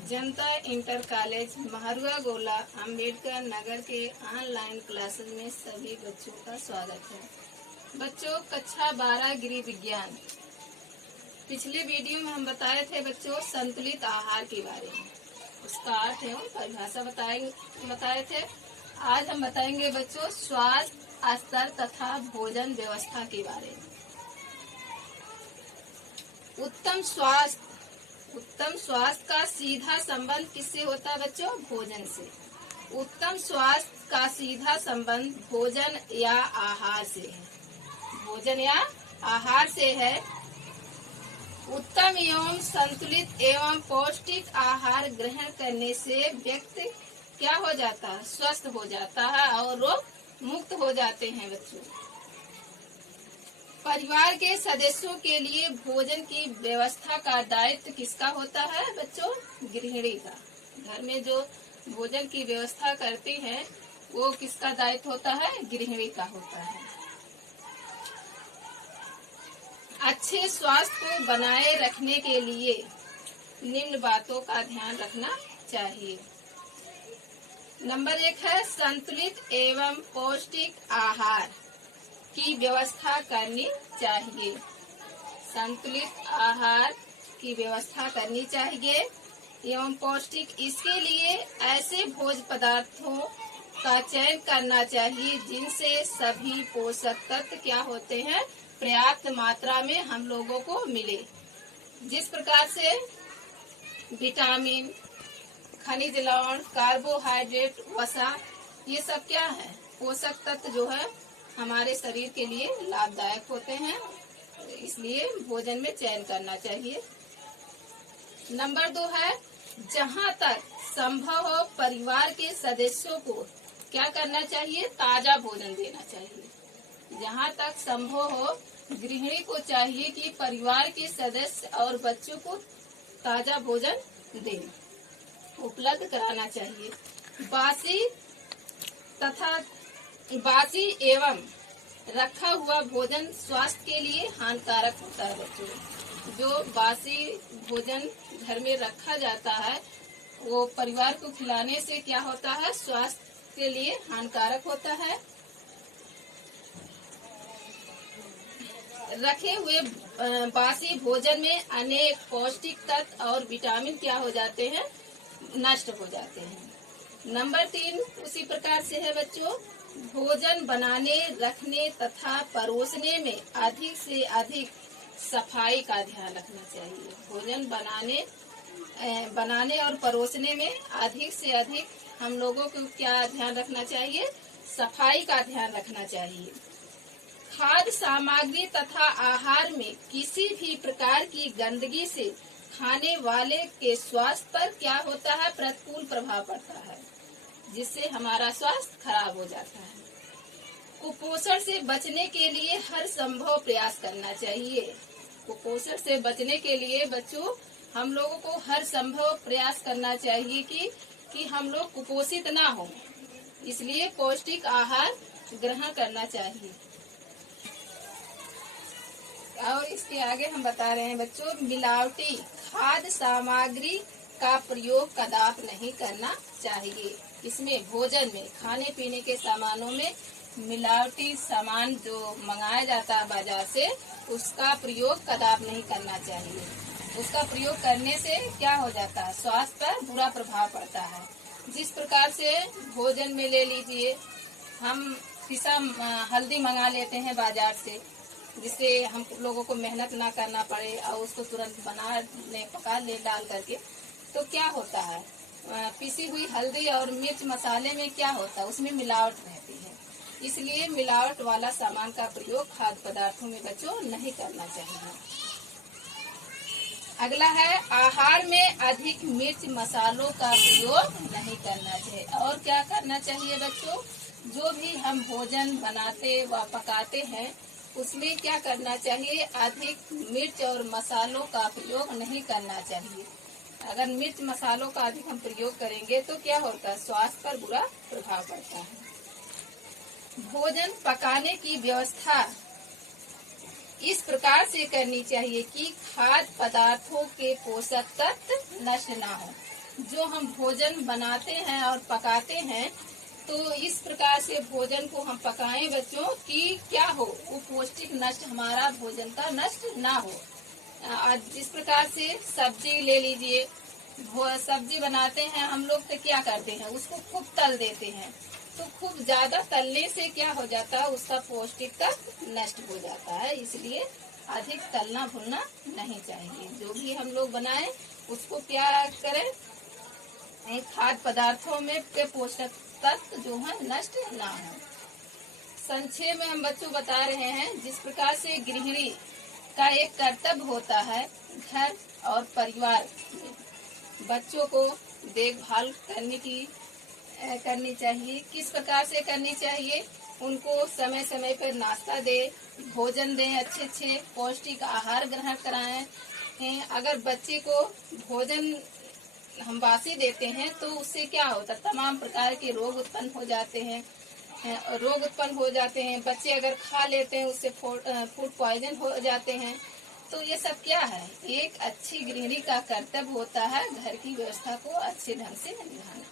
जनता inter college Mahrua गोला अंबेडकर नगर के online classes में सभी बच्चों का स्वागत है। बच्चों, कक्षा 12 गृह विज्ञान। पिछले वीडियो में हम बताए थे बच्चों संतुलित आहार के बारे में, उसका अर्थ एवं परिभाषा बताए थे। आज हम बताएंगे बच्चों स्वास्थ्य स्तर तथा भोजन व्यवस्था के बारे में। उत्तम स्वास्थ्य का सीधा संबंध किससे होता है बच्चों? भोजन से। उत्तम स्वास्थ्य का सीधा संबंध भोजन या आहार से है। भोजन या आहार से है। उत्तम एवं संतुलित एवं पौष्टिक आहार ग्रहण करने से व्यक्ति क्या हो जाता है? स्वस्थ हो जाता है और रोग मुक्त हो जाते हैं बच्चों। परिवार के सदस्यों के लिए भोजन की व्यवस्था का दायित्व किसका होता है बच्चों? गृहिणी का। घर में जो भोजन की व्यवस्था करती है वो किसका दायित्व होता है? गृहिणी का होता है। अच्छे स्वास्थ्य को बनाए रखने के लिए निम्न बातों का ध्यान रखना चाहिए। नंबर 1 है संतुलित एवं पौष्टिक आहार की व्यवस्था करनी चाहिए। संतुलित आहार की व्यवस्था करनी चाहिए एवं पौष्टिक। इसके लिए ऐसे भोज्य पदार्थों का चयन करना चाहिए जिनसे सभी पोषक तत्व क्या होते हैं? पर्याप्त मात्रा में हम लोगों को मिले। जिस प्रकार से विटामिन, खनिज लवण, कार्बोहाइड्रेट, वसा, ये सब क्या है? पोषक तत्व जो है हमारे शरीर के लिए लाभदायक होते हैं, इसलिए भोजन में चयन करना चाहिए। नंबर 2 है जहाँ तक संभव हो परिवार के सदस्यों को क्या करना चाहिए? ताजा भोजन देना चाहिए। जहाँ तक संभव हो गृहिणी को चाहिए कि परिवार के सदस्य और बच्चों को ताजा भोजन दें, उपलब्ध कराना चाहिए। बासी एवं रखा हुआ भोजन स्वास्थ्य के लिए हानिकारक होता है बच्चों। जो बासी भोजन घर में रखा जाता है वो परिवार को खिलाने से क्या होता है? स्वास्थ्य के लिए हानिकारक होता है। रखे हुए बासी भोजन में अनेक पौष्टिक तत्व और विटामिन क्या हो जाते हैं? नष्ट हो जाते हैं। नंबर 3 उसी प्रकार से है बच्चों, भोजन बनाने, रखने तथा परोसने में अधिक से अधिक सफाई का ध्यान रखना चाहिए। भोजन बनाने और परोसने में अधिक से अधिक हम लोगों को क्या ध्यान रखना चाहिए? सफाई का ध्यान रखना चाहिए। खाद्य सामग्री तथा आहार में किसी भी प्रकार की गंदगी से खाने वाले के स्वास्थ्य पर क्या होता है? प्रतिकूल प्रभाव पड़ता है, जिससे हमारा स्वास्थ्य खराब हो जाता है। कुपोषण से बचने के लिए हर संभव प्रयास करना चाहिए। कुपोषण से बचने के लिए बच्चों हम लोगों को हर संभव प्रयास करना चाहिए कि हम लोग कुपोषित ना हो, इसलिए पौष्टिक आहार ग्रहण करना चाहिए। और इसके आगे हम बता रहे हैं बच्चों मिलावटी खाद्य सामग्री का प्रयोग कदापि नहीं करना चाहिए। इसमें भोजन में खाने पीने के सामानों में मिलावटी सामान जो मंगाया जाता है बाजार से, उसका प्रयोग कदापि नहीं करना चाहिए। उसका प्रयोग करने से क्या हो जाता है? स्वास्थ्य पर बुरा प्रभाव पड़ता है। जिस प्रकार से भोजन में ले लीजिए, हम पिसा हल्दी मंगा लेते हैं बाजार से, जिससे हम लोगों को मेहनत ना करना पड़े और उसको तुरंत पका ले डाल करके, तो क्या होता है? पिसी हुई हल्दी और मिर्च मसाले में क्या होता है? उसमें मिलावट रहती है। इसलिए मिलावट वाला सामान का प्रयोग खाद्य पदार्थों में बच्चों नहीं करना चाहिए। अगला है आहार में अधिक मिर्च मसालों का प्रयोग नहीं करना चाहिए। और क्या करना चाहिए बच्चों? जो भी हम भोजन बनाते व पकाते हैं उसमें क्या करना चाहिए? अधिक मिर्च और मसालों का प्रयोग नहीं करना चाहिए। अगर मिर्च मसालों का अधिक हम प्रयोग करेंगे तो क्या होता है? स्वास्थ्य पर बुरा प्रभाव पड़ता है। भोजन पकाने की व्यवस्था इस प्रकार से करनी चाहिए कि खाद्य पदार्थों के पोषक तत्व नष्ट ना हो। जो हम भोजन बनाते हैं और पकाते हैं, तो इस प्रकार से भोजन को हम पकाएं बच्चों कि क्या हो, वो पौष्टिक नष्ट हमारा भोजन का नष्ट ना हो। जिस प्रकार से सब्जी ले लीजिए, सब्जी बनाते हैं हम लोग तो क्या करते हैं, उसको खूब तल देते हैं। तो खूब ज्यादा तलने से क्या हो जाता है, उसका पौष्टिक तत्व नष्ट हो जाता है। इसलिए अधिक तलना भुनना नहीं चाहिए। जो भी हम लोग बनाएं उसको क्या करें, खाद्य पदार्थों में के पोषक तत्व जो है नष्ट ना हो। संक्षेप में हम बच्चों बता रहे हैं, जिस प्रकार से गृहिणी का एक कर्तव्य होता है घर और परिवार में बच्चों को देखभाल करनी चाहिए। किस प्रकार से करनी चाहिए, उनको समय समय पर नाश्ता दे, भोजन दें, अच्छे अच्छे पौष्टिक आहार ग्रहण कराएं। अगर बच्चे को भोजन हम बासी देते हैं तो उससे क्या होता है, तमाम प्रकार के रोग उत्पन्न हो जाते हैं। बच्चे अगर खा लेते हैं उससे फूड पॉइजन हो जाते हैं। तो ये सब क्या है, एक अच्छी गृहिणी का कर्तव्य होता है घर की व्यवस्था को अच्छे ढंग से निभाना।